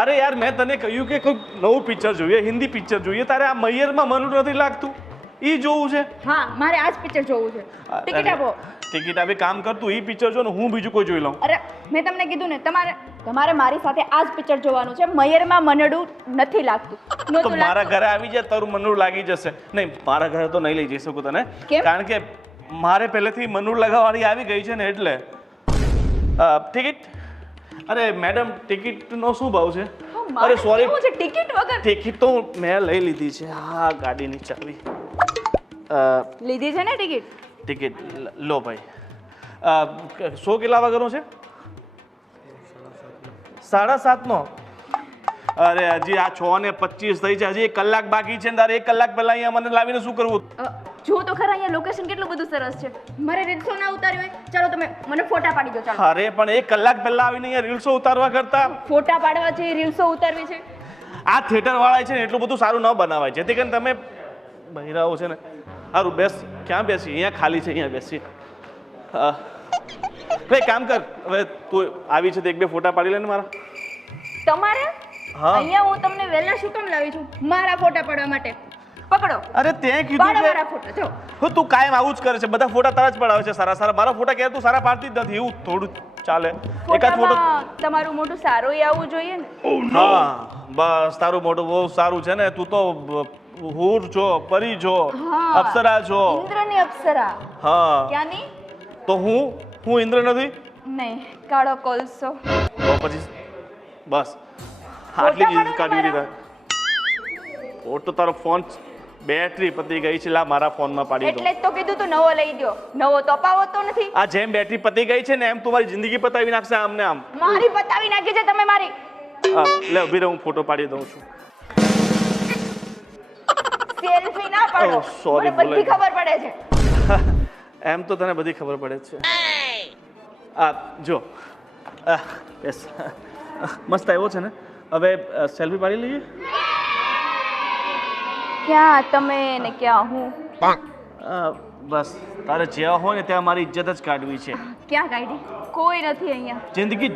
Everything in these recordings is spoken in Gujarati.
અરે યાર મેં તને કહ્યું કે કોઈ નવું પિક્ચર જોઈએ, હિન્દી પિક્ચર જોઈએ. તારે આ મૈયરમાં મન નથી લાગતું? ઈ જોવું છે? હા, મારે આ જ પિક્ચર જોવું છે. ટિકિટ આપો. ટિકિટ આપી કામ કર, તું ઈ પિક્ચર જો ને, હું બીજું કોઈ જોઈ લઉં. અરે મેં તમને કીધું ને, તમારે મારી સાથે આ જ પિક્ચર જોવાનું છે. મયરમાં મનડું નથી લાગતું. તો મારા ઘરે આવી જાય, તારું મનડું લાગી જશે. નહીં, મારા ઘરે તો નહીં લઈ જઈ શકું તને, કારણ કે મારે પહેલેથી મનડું લગાવવાની આવી ગઈ છે ને, એટલે. ટિકિટ? અરે મેડમ, ટિકિટનો શું ભાવ છે? અરે સોરી, ટિકિટ વગર ટિકિટ તો મેં લઈ લીધી છે. હા, ગાડીની ચાવી લીધી છે ને ટિકિટ? ટિકિટ લો ભાઈ. 100 કેટલા વાગ્યાનો છે? 7:30નો. અરે હજી આ 6:25 થઈ છે, હજી 1 કલાક બાકી છે. તારે 1 કલાક પહેલા અહીંયા મને લાવીને શું કરવું? જો તો ખરા, અહીંયા લોકેશન કેટલું બધું સરસ છે. મારે રીલ્સો ના ઉતાર્યો હોય, ચાલો તમે મને ફોટા પાડી દો. ચાલો. અરે પણ 1 કલાક પહેલા આવીને અહીંયા રીલ્સો ઉતારવા કરતા ફોટા પાડવા છે, રીલ્સો ઉતારવી છે. આ થિયેટર વાળા છે ને એટલું બધું સારું ન બનાવાય, જેથી કરીને તમે બહેરાઓ છે ને. સારું બેસ. ક્યાં બેસી? અહીંયા ખાલી છે, અહીંયા બેસી. ભાઈ કામ કર, હવે તું આવી છે તો 1-2 ફોટા પાડી લે ને મારા. તમારે અહીંયા હું તમને વહેલા શું કામ લાવી છું? મારા ફોટા પાડવા માટે. પકડો. અરે તે કીધું કે મારા ફોટા જો. હું તું કાયમ આવું જ કરે છે, બધા ફોટા તારા જ પડાવે છે સારા સારા. મારા ફોટા ક્યારે તું સારા પાડતી જ નથી, એવું થોડું ચાલે. એકાદ ફોટો તમારું મોઢું સારું આવવું જોઈએ ને. હા બસ, તારું મોઢું બહુ સારું છે ને. તું તો હૂર છો, પરી છો, અપ્સરા છો. ઇન્દ્રની અપ્સરા. હા. ક્યાંની? તો હું ઇન્દ્ર નથી? નહીં, કાળો કોલસો. તો પછી બસ આટલી ચીજ કાઢી દીધા. ફોટો તારો ફોન બેટરી પતી ગઈ છે, લા મારા ફોનમાં પાડી દો. એટલે જ તો કીધું તું નવો લઈ દો. નવો તો અપાવતો નથી. આ જેમ બેટરી પતી ગઈ છે ને એમ તમારી જિંદગી પતાવી નાખશે આમ ને આમ. મારી પતાવી નાખી છે તમે મારી. લે ઉભી રહે, હું ફોટો પાડી દઉં છું. સેલ્ફી ના પાડો. સોરી, મને બધી ખબર પડે છે. એમ તો તને બધી ખબર પડે છે. આ જો બેસ, મસ્ત આવ્યો છે ને. હવે સેલ્ફી પાડી લઈએ. ક્યાં તમે ને ક્યાં હું? બસ તારે જ્યાં હોય ને ત્યાં મારી ઇજ્જત જ કાઢવી છે. ક્યાં કાઢી? કોઈ નથી અહીંયા. જિંદગી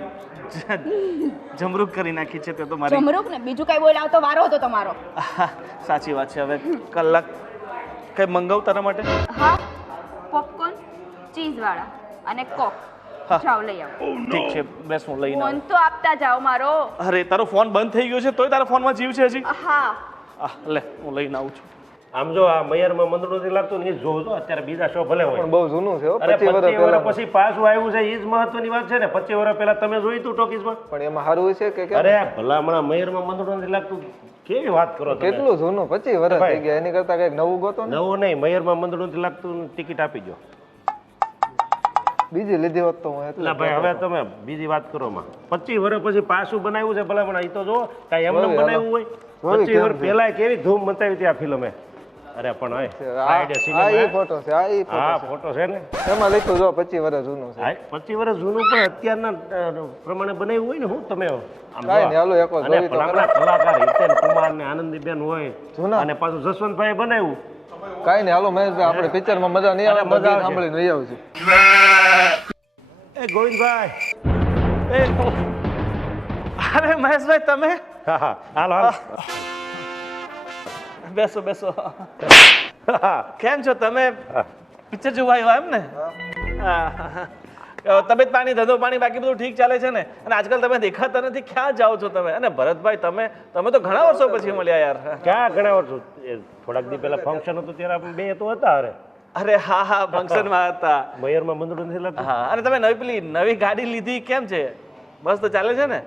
જમરૂક કરી નાખી છે તે તો મારી. જમરૂક ને બીજું કઈ બોલાવ તો વારો હતો તમારો. સાચી વાત છે. હવે કલાક કઈ મંગાવું તારા માટે? હા, પોપકોર્ન ચીઝ વાળા અને કોક. જાઓ લઈ આવો. ઠીક છે, બેસ હું લઈને આવું. ફોન તો આપતા જાઓ મારો. અરે તારો ફોન બંધ થઈ ગયો છે તોય તારા ફોનમાં જીવ છે હજી? હા. લે હું લઈને આવું છું. આમ જો આ મયરમાં મંદડું નથી લાગતું ને એ જોજો. અત્યારે બીજા શો ભલે હોય પણ બહુ જૂનું છે. 25 વર્ષ પછી પાછું આવ્યું છે, એ જ મહત્વની વાત છે ને. 25 વર્ષ પહેલા તમે જોયું તું ટોકીઝમાં? પણ એમાં સારું છે કે અરે ભલામણા મયરમાં મંદડું નથી લાગતું, કેવી વાત કરો તમે? કેટલું જૂનું? 25 વર્ષ થઈ ગયા. એની કરતા કઈક નવું ગોતો ને. નવું નહીં, મયરમાં મંદડું નથી લાગતું, ટિકિટ આપી દો. બીજી લીધી હોત તો હું એટલે ભાઈ હવે તમે બીજી વાત કરો માં. 25 વર્ષ પછી પાછું બનાવ્યું છે ભલામણા. એ તો જો કાંઈ એમને બનાવ્યું હોય. 25 વર્ષ પહેલા કેવી ધૂમ મચાવી હતી આ ફિલ્મે. અરે પણ આ ફોટો છે. હા ફોટો છે ને, એમાં લખ્યું જો 25 વર્ષ જૂનું છે. 25 વર્ષ જૂનું પણ અત્યારના પ્રમાણે બનાવ્યું હોય ને. હું તમે કાંઈ નહીં, હાલો એક વાર અને જોઈ તો ભલામણા કલાકાર હિતેન કુમાર ને આનંદીબેન હોય જૂના. અને પાછું જસવંતભાઈ બનાવ્યું. કાંઈ નહીં, હાલો મહેશભાઈ, આપણે પિક્ચરમાં મજા નહીં આવે, મજા આવશે. સાંભળીને નહીં આવશે. એ ગોવિંદભાઈ, અરે મહેશભાઈ તમે? હા હા હાલો હાલો. બેસો બેસો. કેમ છો તમે? પિક્ચર જોવા આવ્યા એમ ને? તબિયત પાણી ધંધો પાણી બાકી બધું ઠીક ચાલે છે ને? અને આજકાલ તમે દેખાતા નથી, ક્યાં જાઓ છો તમે? અને ભરતભાઈ તમે તો ઘણા વર્ષો પછી મળ્યા યાર. ક્યાં ઘણા વર્ષો? થોડાક દી પહેલા ફંક્શન હતું ત્યારે આપણે બે તો હતા. અરે હા ફંક્શનમાં હતા. મયરમાં મંદડું નથી લાગતું. હા. અને તમે નવી ગાડી લીધી કેમ છે? બસ તો ચાલે છે ને?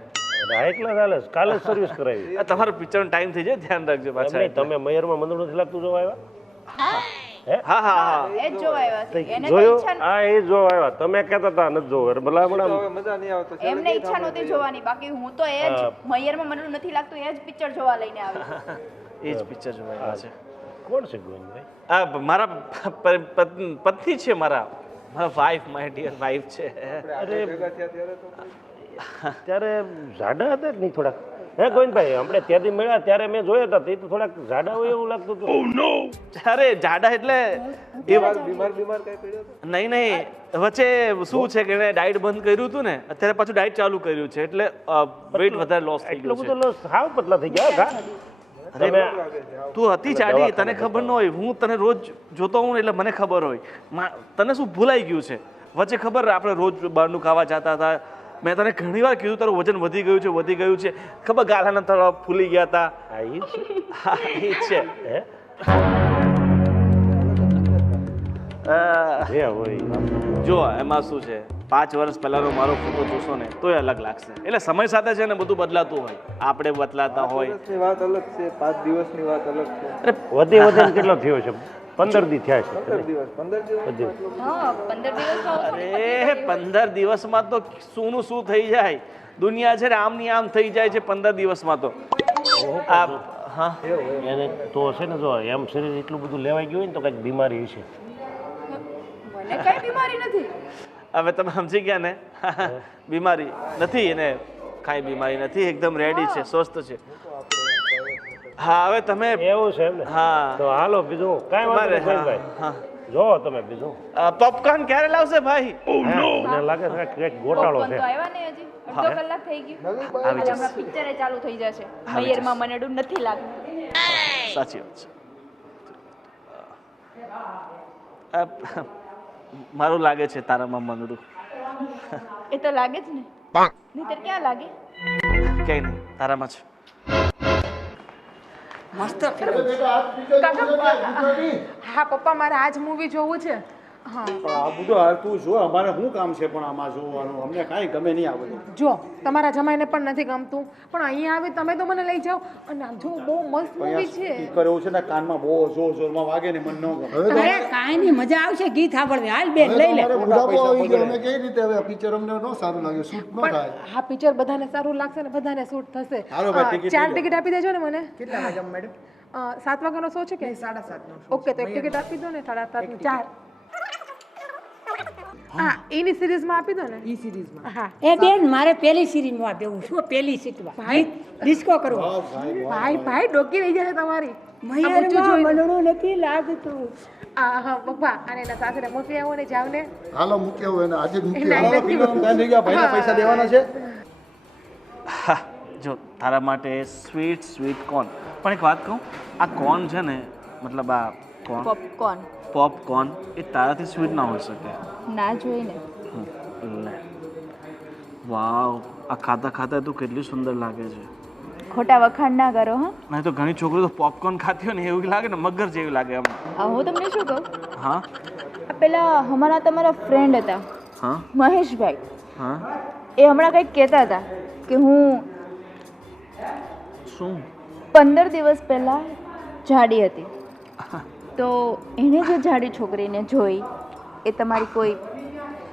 એકલા ચાલે, કાલે જ સર્વિસ કરાવી. તમારો પિક્ચરનો ટાઈમ થઈ જાય, ધ્યાન રાખજો પાછા. તમે મયરમાં મંદડું નથી લાગતું જોવા આવ્યા? હા. એ જ જોવા આવ્યા છે. એને તો જોયું? ઈચ્છા હા એ જોવા આવ્યા. તમે કહેતા હતા નથી જોવું. ભલામણા હવે મજા નહીં આવે તો એમને ઈચ્છા નહોતી જોવાની. બાકી હું તો એ જ મયરમાં મને નથી લાગતું એ જ પિક્ચર જોવા લઈને આવી. એ જ પિક્ચર જોવા આવ્યા છે. કોણ છે ગોવિંદભાઈ? આ મારા પત્ની છે, મારા વાઈફ, માય ડિયર વાઈફ છે. ત્યારે જાડા હતા જ નહીં થોડાક? હે ગોવિંદભાઈ આપણે ત્યાંથી મળ્યા ત્યારે મેં જોયા હતા તે તો થોડાક જાડા હોય એવું લાગતું હતું. અરે જાડા એટલે એ વાત બીમાર કઈ પડ્યો હતો? નહીં વચ્ચે શું છે કે એને ડાયટ બંધ કર્યું હતું ને અત્યારે પાછું ડાયટ ચાલુ કર્યું છે એટલે વેઇટ વધારે લોસ થઈ એટલો ગયું બધો છે. લોસ સાવ પતલા થઈ ગયા ઘા. તમે તું હતી જાડી તને ખબર ન હોય હું તને રોજ જોતો હું એટલે મને ખબર હોય તને શું ભૂલાઈ ગયું છે વચ્ચે ખબર આપણે રોજ બહારનું ખાવા જતા હતા મેં તને ઘણી વાર કીધું તારું વજન વધી ગયું છે ખબર ગાલાના તળાવ ફૂલી ગયા હતા. હા ઈ જ છે. હા એ જ છે હે અ, જે હોય જો એમાં શું છે 5 વર્ષ પહેલાનો મારો ફોટો જોશો ને તોય અલગ લાગશે એટલે સમય સાથે છે ને બધું બદલાતું હોય આપણે બદલાતા હોય. દિવસની વાત અલગ છે, 5 દિવસની વાત અલગ છે. અરે વધે કેટલો થયો છે 15 દી થયા છે 15 દિવસ હા 15 દિવસમાં અરે 15 દિવસમાં તો શું થઈ જાય દુનિયા છે ને આમની આમ થઈ જાય છે 15 દિવસમાં તો હા એને તો છે ને જો એમ શરીર એટલું બધું લેવાઈ ગયું હોય ને તો કંઈક બીમારી હશે. મને કઈ બીમારી નથી. હવે તમે સમજી ગયા ને બીમારી નથી એને કાંઈ બીમારી નથી એકદમ રેડી છે સ્વસ્થ છે. હા હવે તમે એવું છે એમ ને હા તો હાલો બીજું કાંઈ વાંધો નહીં ગોવિંદભાઈ. હા જો તમે બીજું પોપકોર્ન ક્યારે લાવશે ભાઈ? મને લાગે છે કે કંઈક ગોટાળો પોપકોર્ન છે. તો આવ્યા ને હજી અડધો કલાક થઈ ગયું આવી અને જશે હમણાં પિક્ચરે ચાલુ થઈ જશે મયરમાં મનડું નથી લાગતું. સાચી વાત છે મારું લાગે છે તારામાં મનડું એ તો લાગે જ ને નહીતર ક્યાં લાગે. કઈ નહીં તારામાં છે. હા પપ્પા મારે આજ મૂવી જોવું છે. હા પણ આ બધું હાલ તું જો અમારે શું કામ છે પણ આમાં જોવાનું અમને કાંઈ ગમે નહીં આ બધું. જો તમારા જમાઈને પણ નથી ગમતું પણ અહીંયા આવી તમે તો મને લઈ જાઓ અને આમ જો બહુ મસ્ત મૂવી છે. સ્પીકર એવું છે ને કાનમાં બહુ જોર જોરમાં વાગે ને મને ન ગમે. અરે કાંઈ નહીં મજા આવશે ગીત સાંભળવી હાલ બેન લઈ લે તમારે બુઢાપો આવી ગયો અમે કઈ રીતે હવે પિક્ચર અમને ન સારું લાગે શૂટ ન પણ થાય. હા પિક્ચર બધાને સારું લાગશે ને બધાને શૂટ થશે. હાલો ભાઈ, ટિકિટ 4 લઈ લો. ટિકિટ આપી દેજો ને મને. કેટલા વાગ્યા મેડમ 7 વાગ્યાનો શો છે કે 7:30 નો ઓકે તો એક ટિકિટ આપી દો ને 7:30 4 હા એની સિરીઝમાં આપી દો ને ઈ સિરીઝમાં હા એ બેન મારે પેલી સિરીઝમાં બેવું શું પેલી સીટમાં ભાઈ ડિસ્કો કરવો ભાઈ ડોકી રહી જશે તમારી મયરમાં મનડું નથી લાગતું. હા પપ્પા અને એના સાથે મોકલી આવો ને જાવ ને. હાલો મૂક્યા હોય ને આજે જ મૂકી ના, હાલો નથી. પીવાનું ટાઈમ થઈ ગયા ભાઈને પૈસા દેવાના છે. હા જો તારા માટે સ્વીટ કોર્ન પણ એક વાત કહું આ કોર્ન છે ને મતલબ આ કોર્ન પોપકોર્ન પોપકોર્ન એ તારાથી સ્વીટ ના હોઈ શકે. ના જોઈને લે વાવ આ ખાતા ખાતા તું કેટલી સુંદર લાગે છે. ખોટા વખાણ ના કરો હા. નહીં તો ઘણી છોકરીઓ તો પોપકોર્ન ખાતી હોય ને એવું લાગે ને મગર જેવી લાગે એમ. હું તમને શું કહું હા આ પેલા હમણાં તમારા ફ્રેન્ડ હતા હા મહેશભાઈ હા એ હમણાં કંઈક કહેતા હતા કે હું શું 15 દિવસ પહેલા જાડી હતી તો એણે જે જાડી છોકરીને જોઈ એ તમારી કોઈ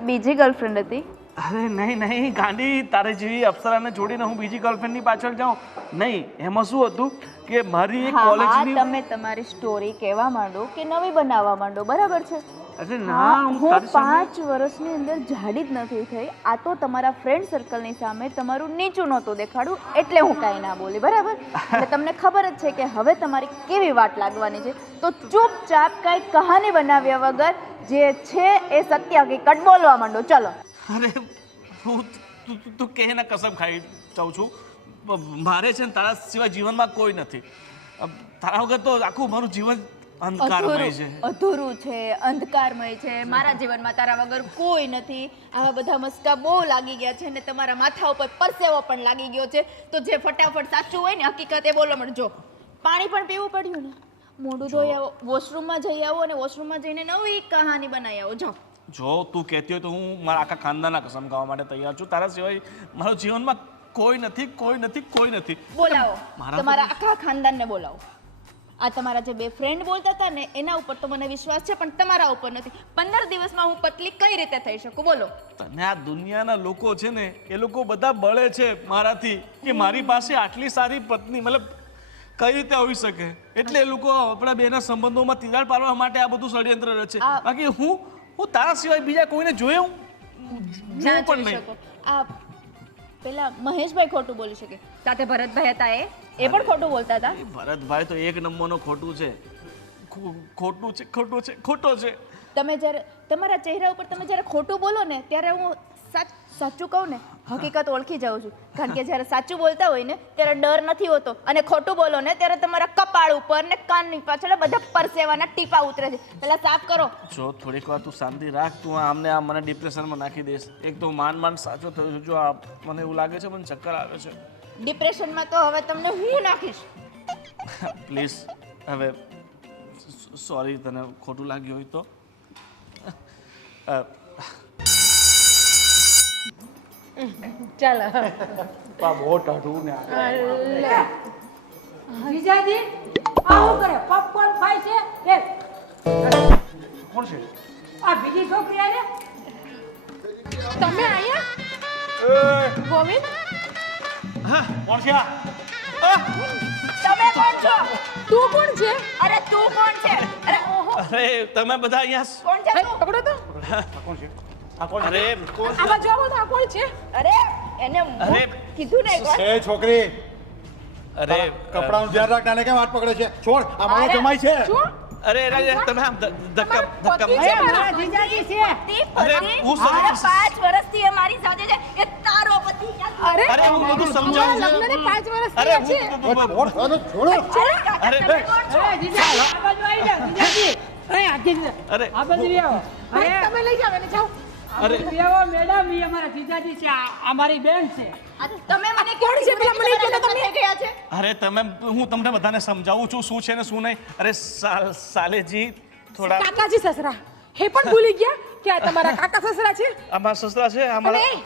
બીજી ગર્લફ્રેન્ડ હતી. અરે નહીં ગાંડી તારે જેવી અપ્સરાને છોડીને હું બીજી ગર્લફ્રેન્ડની પાછળ જાઉં નહીં એમાં શું હતું કે મારી એક હા કોલેજની તમે તમારી સ્ટોરી કહેવા માંડો કે નવી બનાવવા માંડો બરાબર છે. અરે ના હા હું હું તારી સામે 5 વર્ષની અંદર જાડી જ નથી થઈ આ તો તમારા ફ્રેન્ડ સર્કલની સામે તમારું નીચું નહોતું દેખાડું એટલે હું કાંઈ ના બોલી બરાબર. એટલે તમને ખબર જ છે કે હવે તમારી કેવી વાટ લાગવાની છે તો ચૂપચાપ કાંઈ કહાની બનાવ્યા વગર જે છે એ સત્ય હકીકત બોલવા માંડો ચલો. અરે હું તું કહે કસમ ખાઈ જાઉં છું મારે છે ને તારા સિવાય જીવનમાં કોઈ નથી તારા વગર તો આખું મારું જીવન અંધકારમય છે. અધૂરું છે અંધકારમય છે મારા જીવનમાં તારા વગર કોઈ નથી. આવા બધા મસ્કા બહુ લાગી ગયા છે ને તમારા માથા ઉપર પરસેવો પણ લાગી ગયો છે તો જે ફટાફટ સાચું હોય ને હકીકત એ બોલો મળજો. પાણી પણ પીવું પડ્યું ને મોઢું ધોઈ આવો વોશરૂમમાં જઈ આવો અને વોશરૂમમાં જઈને નવી કહાની બનાવી આવો જાઓ. જો તું કહેતી હોય તો હું મારા આખા ખાનદાનના કસમ ખાવા માટે તૈયાર છું તારા સિવાય મારા જીવનમાં કોઈ નથી. બોલાવો મારા તમારા આખા ખાનદાનને બોલાવો. આ તમારા જે બે ફ્રેન્ડ બોલતા હતા ને એના ઉપર તો મને વિશ્વાસ છે પણ તમારા ઉપર નથી. 15 દિવસમાં હું પતલી કઈ રીતે થઈ શકું બોલો. તને આ દુનિયાના લોકો છે ને એ લોકો બધા બળે છે મારાથી કે મારી પાસે આટલી સારી પત્ની મતલબ કઈ રીતે હોઈ શકે એટલે એ લોકો આપણા બેના સંબંધોમાં તિરાડ પાડવા માટે આ બધું ષડયંત્ર રચે. બાકી હું તારા સિવાય બીજા કોઈને જોયું ના પણ જોઈ નહીં. શકો. પેલા મહેશભાઈ ખોટું બોલી શકે, સાથે ભરતભાઈ હતા એ પણ ખોટું બોલતા હતા. એ ભરતભાઈ તો એક નંબરનો ખોટું છે. ખોટું છે, ખોટો છે, ખોટો છે. તમે જ્યારે તમારા ચહેરા ઉપર તમે જ્યારે ખોટું બોલો ને ત્યારે હું સાચું કહું ને હકીકત ઓળખી જાઉં છું. કારણ કે જ્યારે સાચું બોલતા હોય ને ત્યારે ડર નથી હોતો, અને ખોટું બોલો ને ત્યારે તમારા કપાળ ઉપર ને કાનની પાછળ બધા પરસેવાના ટીપા ઉતરે છે. પહેલા સાફ કરો. જો થોડીક વાર તું શાંતિ રાખ. તું આમને આ મને ડિપ્રેશનમાં નાખી દઈશ. એક તો માંડ સાચો થયો છું. જો આ મને એવું લાગે છે મને ચક્કર આવે છે. ડિપ્રેશનમાં તો હવે તમને હું નાખીશ. પ્લીઝ હવે સોરી, તને ખોટું લાગ્યું હોય તો. ચાલો બહુ ટાઢું ને આ. જીજાજી આ શું કરે પોપકોર્ન ખાય છે કોણ છે? આ બીજી છોકરી આને તમે આયા ગોવિંદ? કોણ છે આ? તમે કોણ છો? તું કોણ છે? અરે તું કોણ છે? અરે અરે તમે બધા અહીંયા કોણ છે એ, તું? પકડો તો. આ કોણ છે? આ કોણ છે? અરે કોણ આમાં જોવો તો આ કોણ છે? અરે એને અરે કીધું ને એકવાર. એ છોકરી અરે કપડાનું ધ્યાન રાખ, નાને કેમ હાથ પકડે છે? છોડ, આ મારો અરે, જમાઈ છે. શું? અરે તમે આમ ધક્કા ધક્કા પતિ છે મારો. મારા. જીજાજી છે પતિ, અરે, પતિ, હું સમજુ મારા છું. 5 વર્ષથી એ મારી સાથે છે. એ તારો પતિ ક્યાં? અરે અરે હું બધું સમજાવું અમારા છું. લગ્નને 5 વર્ષ અરે થયા છે. છોડો. અરે તમે કોણ છો? અરે જીજાજી આ બાજુ આવી જાઓ જીજાજી. અરે આજી અરે આ બાજુ આવી આવો. ભાઈ, અરે તમે લઈ જાઓ એને, જાઓ. આ બાજુ આવી આવો મેડમ, એ અમારા જીજાજી છે, આ મારી બેન છે. આ તમે મને કોણ છે? પેલા મને કહો તો તમે તમે. થઈ ગયા છે. અરે તમે હું તમને બધાને સમજાવું છું શું છે ને શું નહીં. અરે સાલેજી થોડા કાકાજી સસરા હે પણ ભૂલી ગયા કે આ તમારા કાકા સસરા છે. આમાં સસરા છે અને અમારા.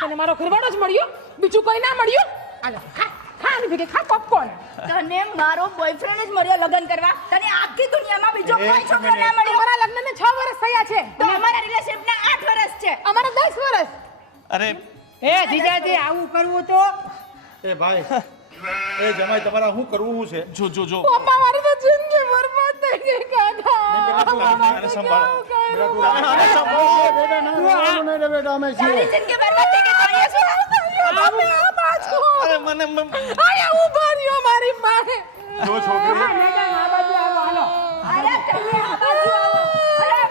તને મારો ઘરવાળો જ મળ્યો, બીજું કોઈ ના મળ્યું. હાલો ખા ખા આની ભેગી ખા પોપકોર્ન. તને મારો બોયફ્રેન્ડ જ મળ્યો લગ્ન કરવા. તને આખી દુનિયામાં બીજો કોઈ છોકરો ના મળ્યો. અમારા લગ્નને 6 વર્ષ થયા છે. તો અમારા રિલેશનશિપના 8 વર્ષ છે. અમારા 10 વર્ષ. અરે એ જીજાજી આવું કરવું તો એ ભાઈ, એ જમાઈ તમારા શું કરવું છે? જો પપ્પા મારી તો જિંદગી બરબાદ થઈ ગઈ કાકા. આને સંભાળો. આને સંભાળો. બેટા, ના, આવું નહીં રે બેટા, અમે છીએ. તારી જિંદગી બરબાદ થઈ ગઈ તો અહીંયા શું? તમે આ બાજુ. અરે મને આયા ઊભા રહ્યો મારી પાસે. જો છોકરી, મેડમ આ બાજુ આવો હાલો. અરે તમે આ બાજુ આવો. અરે આ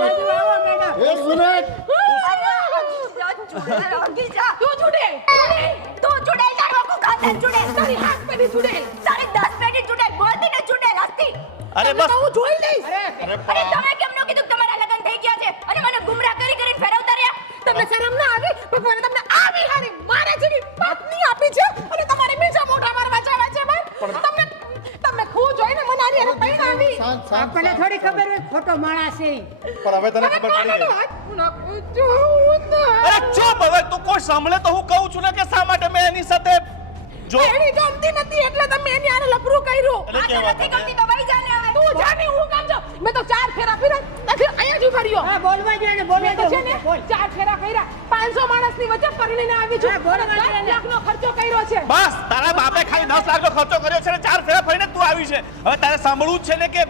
બાજુ આવો મેડમ. એક મિનિટ. તું ચૂડેલ. તું ચૂડેલ, તારો આખું ખાનદાન ચૂડેલ. તારી હાથ પેલી ચૂડેલ. તારી 10 પેટી ચૂડેલ. બોલતી ને ચૂડેલ હસ્તી. અરે તમને બસ તો હું જોઈ લઈશ. અરે તમે કેમ ન કીધું કે તમારા લગ્ન થઈ ગયા છે અને મને ગુમરાહ કરીને ફેરવતા રહ્યા? તમને શરમ ના આવી? ભગવાને તમને આવી હારી મારા જેવી પત્ની આપી છે અને તમારે બીજા મોઢા મારવા જવા છે ભાઈ. તમને ખુદ જોઈને મને આની હારે પૈણાવી. આપણને થોડી ખબર હોય ખોટો માણસ છે ઈ. પણ હવે તને મને ખબર પડી કોનો ગઈ. હાથ નાખું છું ના. અરે ચૂપ હવે. તું કોઈ સાંભળે તો હું કહું છું ને કે શા માટે મેં એની સાથે જો એની ગમતી નથી એટલે તમે એની આને લફરું કર્યું. એટલે આ તો કેવા નથી ગમતી તો વહી જા ને હવે. તું જાને હું કામ છો. મેં તો 4 ફેરા ફેરા નથી અહીંયા જ ઉભા રહ્યો. હા બોલવા જોઈએ ને બોલવા મેં તો છે ને જોઈએ. બોલ. 4 ફેરા કર્યા. 500 માણસની વચ્ચે પરણીને આવી છું. હા, બોલવા અને જોઈએ 10 ને. લાખનો ખર્ચો કર્યો છે. બસ તારા બાપે ખાલી 10 લાખનો ખર્ચો કર્યો છે ને 4 ફેરા ફરીને તું આવી છે. હવે તારે સાંભળવું જ છે ને કે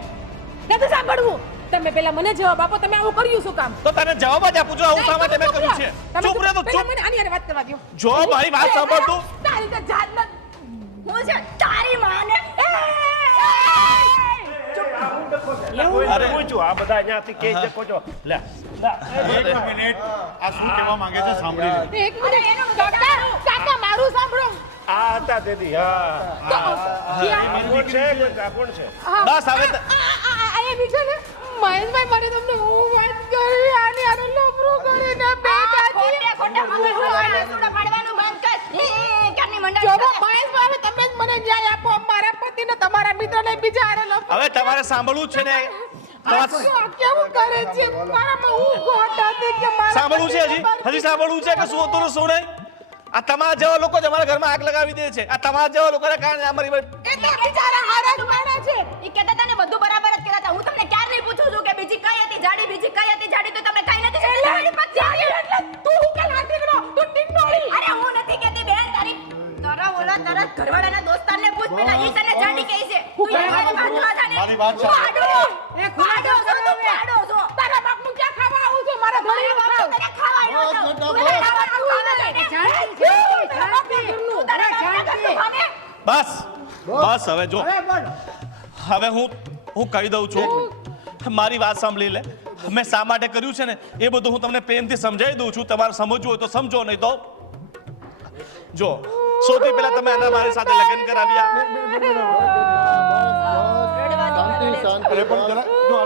નથી સાંભળવું. તમે પેલા મને જવાબ આપો, તમે આવું કર્યું શું કામ? તો તને જવાબ જ આપું છું આવું શા માટે મેં કર્યું છે. તમે ચૂપ રહે તો પેલા ચૂપ. મને આની હારે વાત કરવા દ્યો. જો મારી વાત સાંભળ તું. તારી તો જાત ન હું છે તારી માને. અરે પૂછ્યું આ બધા અહીંયાથી કે દેખો છો. લે એક મિનિટ. આ શું કહેવા માંગે છે સાંભળી લે. એક મિનિટ કાકા, કાકા મારું સાંભળો. આ હતા દીદી. હા આ કોણ છે? આ કોણ છે? હા, બસ હવે તો- આ એની છે ને મહેશભાઈ મારે તમને હું વાત કરી આની આને લફરું કરીને બેટાજી. ખોટા મગજમાં સુડા પાડવાનું બંધ કર. કાની મંડળ જો મહેશભાઈ તમે જ મને ન્યાય આપો. મારા પતિને તમારા મિત્રને બીજા હારે લફરું. હવે તમારે સાંભળવું જ છે ને. આ શું કેવું કરે છે? મારામાં હું ગોટ હતી કે મારા સાંભળવું છે પતિને હજી સાંભળવું છે કે શું હતું ને શું નહીં. આ તમારા જેવા લોકો જ અમારા ઘરમાં આગ લગાવી દે છે. આ તમારા જેવા લોકોના કારણે અમારી એ તો બિચારા હારા જ માણસ છે. ઈ કહેતા હતા ને બધું બરાબર જ કહેતા હતા. હું તમને ક્યારની પૂછું છું કે બીજી કઈ હતી જાડી, બીજી કઈ હતી જાડી, તો તમે કઈ નથી કહેતા. તમારી પાસે જાડી એટલે તું હું કે લાટીકડો, તું ટીંડોળી. અરે હું નથી કહેતી બેન. તારા ઓલા તારા ઘરવાળાના દોસ્તારને પૂછ પેલા. ઈ તને જાડી કહે છે. તું એ મારી બાજુમાં જા ને. મારી વાત તું સાંભળ. આડો. એ ખોટા આડો છો, તું આડો છો. તારા બાપનું ક્યાં ખાવા આવું છું? મારા મારા ધણીનું બાપનું ખાવ. તને ખાવા શાંતિ, શાંતિ, ઘરનું. અરે શાંતિ. બસ બસ હવે જો હવે હું કહી દઉં છું મારી વાત સાંભળી લે મેં શા માટે કર્યું છે ને એ બધું હું તમને પ્રેમથી સમજાવી દઉં છું તમારે સમજવું હોય તો સમજો નહીં તો જો સૌથી પહેલા તમે આના મારી સાથે લગ્ન કરાવ્યા અરે પણ જરા જો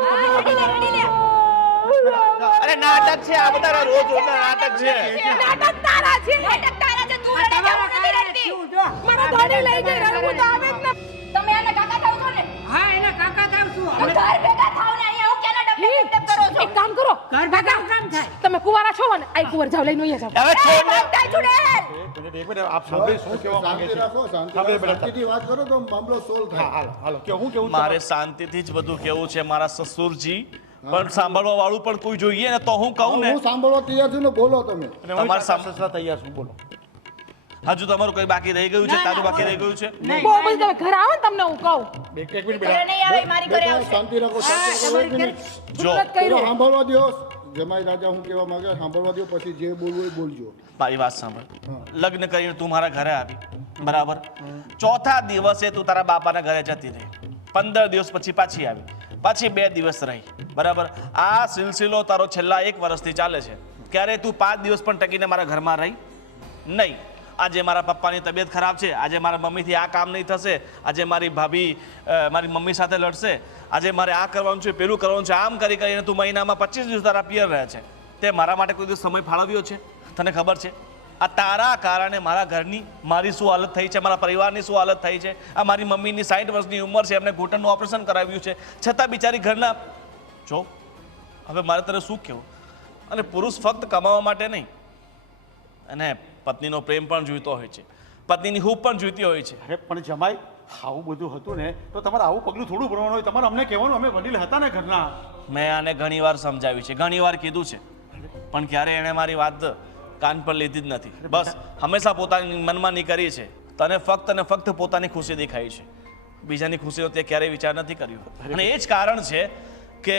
અરે નાટક છે આ બધા રોજ રોજના નાટક છે નાટક તારા છે. નાટક તારા છે. તું રડે છે, હું નથી રડતી. શું જો? મને ગાડી લઈ ગઈ, રડવું તો આવે જ ને. તમે આના કાકા થાવ છો ને? હા, એના કાકા થાવ છું. તો ઘર ભેગા થાવ ને, અહીંયા હું કેના ડબડબ કરો છો? એક કામ કરો. ઘર ભેગા કામ થાય. તમે કુંવારા છો ને? આઈ કુંવર જાવ લઈને અહીંયા જાવ. હવે છોડ ને બંધાઈ છુડેલ. એક મિનિટ આપ સાંભળી શું કહેવા માંગે છે સાંભળી બેટા શાંતિથી વાત કરો તો મામલો સોલ્વ હા થાય. હાલો કે હું કેવું મારે શાંતિથી જ બધું કેવું છે મારા સસુરજી પણ સાંભળવા વાળું પણ કોઈ જોઈએ ને તો હું કહું ને હું સાંભળવા તૈયાર છું ને બોલો તમે. તમારા સસરા તૈયાર છું બોલો હજુ તમારું કઈ બાકી રહી ગયું છે તારું બાકી રહી ગયું છે બહુ બધું તમે ઘર આવો ને તમને હું કહું. એક મિનિટ ઘરે બેટા નહીં આવે, મારી ઘરે બેટા, આવશે. શાંતિ રાખો શાંતિ રાખો. એક મિનિટ. જો સુરત કર્યું. પેલો સાંભળવા દ્યો. જમાઈ રાજા હું કહેવા માંગે સાંભળવા દ્યો પછી જે બોલવું હોય બોલજો. મારી વાત સાંભળ લગ્ન કરીને તું મારા ઘરે આવી બરાબર ચોથા દિવસે તું તારા બાપાના ઘરે જતી રહી 15 દિવસ પછી પાછી આવી પાછી 2 દિવસ રહી બરાબર આ સિલસિલો તારો છેલ્લા 1 વર્ષથી ચાલે છે ક્યારે તું 5 દિવસ પણ ટકીને મારા ઘરમાં રહી નહીં આજે મારા પપ્પાની તબિયત ખરાબ છે આજે મારા મમ્મીથી આ કામ નહીં થશે આજે મારી ભાભી મારી મમ્મી સાથે લડશે આજે મારે આ કરવાનું છે પેલું કરવાનું છે આમ કરી કરીને તું મહિનામાં 25 દિવસ તારા પિયર રહે છે તે મારા માટે કોઈ દિવસ સમય ફાળવ્યો છે તને ખબર છે આ તારા કારણે મારા ઘરની મારી શું હાલત થઈ છે મારા પરિવારની શું હાલત થઈ છે આ મારી મમ્મીની 60 વર્ષની ઉંમર છે એમને ઘૂંટણનું ઓપરેશન કરાવ્યું છે છતાં બિચારી ઘરના જો હવે મારે તને શું કહેવું અને પુરુષ ફક્ત કમાવા માટે નહીં અને પત્નીનો પ્રેમ પણ જોઈતો હોય છે પત્નીની હૂંફ પણ જોઈતી હોય છે અરે પણ જમાઈ આવું બધું હતું ને તો તમારે આવું પગલું થોડું ભરવાનું હોય તમારે અમને કહેવાનું અમે વડીલ હતા ને ઘરના મેં આને ઘણીવાર સમજાવ્યું છે ઘણીવાર કીધું છે પણ ક્યારે એણે મારી વાત કાન પર લીધી જ નથી બસ હંમેશા પોતાની મનમાની કરી છે તને ફક્ત અને ફક્ત પોતાની ખુશી દેખાઈ છે બીજાની ખુશીનો તે ક્યારેય વિચાર નથી કર્યો અને એ જ કારણ છે કે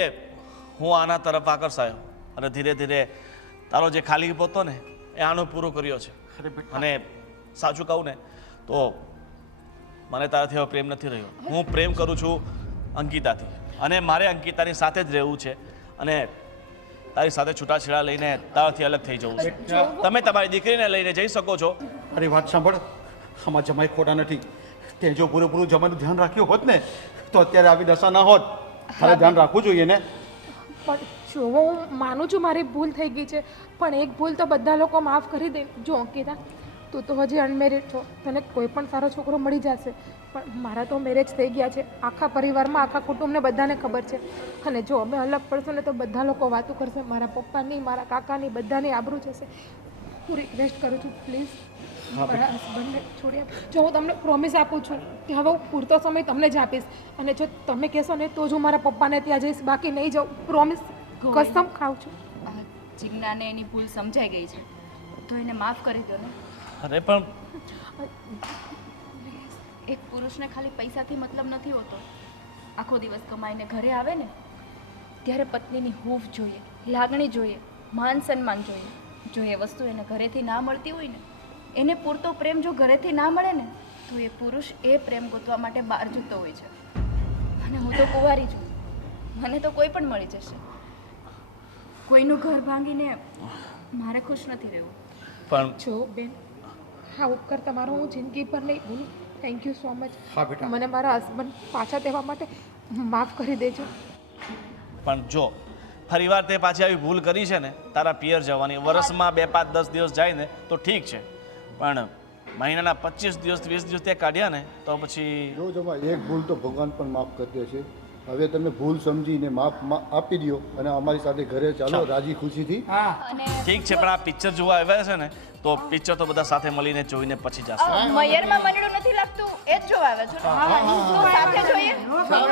હું આના તરફ આકર્ષાયો અને ધીરે ધીરે તારો જે ખાલી હતો ને એ આનો પૂરો કર્યો છે અને સાચું કહું ને તો મને તારાથી હવે પ્રેમ નથી રહ્યો હું પ્રેમ કરું છું અંકિતાથી અને મારે અંકિતાની સાથે જ રહેવું છે અને તારી સાથે છૂટાછેડા લઈને તારાથી અલગ થઈ જવું છે તમે તમારી દીકરીને લઈને જઈ શકો છો અરે વાત સાંભળ આમાં જમાઈ ખોટા નથી તે જો પૂરેપૂરું જમાઈનું ધ્યાન રાખ્યું હોત ને તો અત્યારે આવી દશા ના હોત તારે ધ્યાન રાખવું જોઈએ ને પણ જો હું માનું છું મારી ભૂલ થઈ ગઈ છે પણ એક ભૂલ તો બધા લોકો માફ કરી દે જો અંકિતા તું તો હજી અનમેરિડ છો તને કોઈ પણ સારો છોકરો મળી જશે પણ મારા તો મેરેજ થઈ ગયા છે આખા પરિવારમાં આખા કુટુંબને બધાને ખબર છે અને જો અમે અલગ પડશું ને તો બધા લોકો વાતો કરશે મારા પપ્પાની મારા કાકાની બધાની આબરૂ જશે હું રિક્વેસ્ટ કરું છું પ્લીઝ મારા હસબન્ડને છોડી આપ જો હું તમને પ્રોમિસ આપું છું કે હવે હું પૂરતો સમય તમને જ આપીશ અને જો તમે કહેશો ને તો જ હું મારા પપ્પાને ત્યાં જઈશ બાકી નહીં જાઉં પ્રોમિસ કસમ ખાઉં છું જીજ્ઞાને એની ભૂલ સમજાઈ ગઈ છે તો એને માફ કરી દો ને અરે પણ એક પુરુષને ખાલી પૈસાથી મતલબ નથી હોતો આખો દિવસ કમાઈને ઘરે આવે ને ત્યારે પત્નીની હૂંફ જોઈએ લાગણી જોઈએ માન સન્માન જોઈએ જો એ વસ્તુ એને ઘરેથી ના મળતી હોય ને એને પૂરતો પ્રેમ જો ઘરેથી ના મળે ને તો એ પુરુષ એ પ્રેમ ગોતવા માટે બહાર જતો હોય છે અને હું તો કુંવારી છું મને તો કોઈ પણ મળી જશે કોઈનું ઘર ભાંગીને મારે ખુશ નથી રહેવું પણ જો બેન હા ઉપકાર તમારો હું જિંદગી પર નહીં ભૂલું થેન્ક યુ સો મચ હા બેટા મને મારા હસબન્ડ પાછા દેવા માટે માફ કરી દેજો પણ જો ફરીવાર તે પાછી આવી ભૂલ કરી છે ને તારા પિયર જવાની વર્ષમાં 2, 5, 10 દિવસ જાય ને તો ઠીક છે પણ મહિનાના 25 દિવસ 20 દિવસ તે કાઢ્યા ને તો પછી જો જમાઈ એક ભૂલ તો ભગવાન પણ માફ કરી દે છે હવે તમે ભૂલ સમજીને માફ આપી દો અને અમારી સાથે ઘરે ચાલો રાજી ખુશીથી ઠીક છે પણ આ પિક્ચર જોવા આવ્યા છે ને તો પિક્ચર તો બધા સાથે મળીને જોઈને પછી જશે મયરમાં મનડું નથી લાગતું એ જ જોવા આવે છો ને? તો સાથે જોઈએ ચલો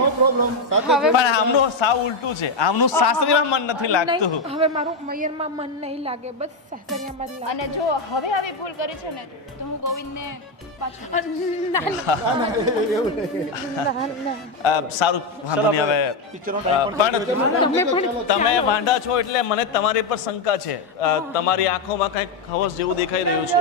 નો પ્રોબ્લેમ સાથે હવે પણ આમનું સાવ ઉલટું છે, આમનું સાસરીમાં મન નથી લાગતું. નહીં, હવે મારું મયરમાં મન નહીં લાગે, બસ સાસરિયામાં જ લાગે. અને જો હવે આવી ભૂલ કરી છે ને તો હું ગોવિંદને પાછું ના સારું, વાંધો નહીં હવે. પિક્ચરનો ટાઈમ પણ તમે વાંઢા છો એટલે મને તમારી પર શંકા છે. તમારી આંખોમાં કંઈક હવસ જેવું દેખાઈ રહ્યું છે.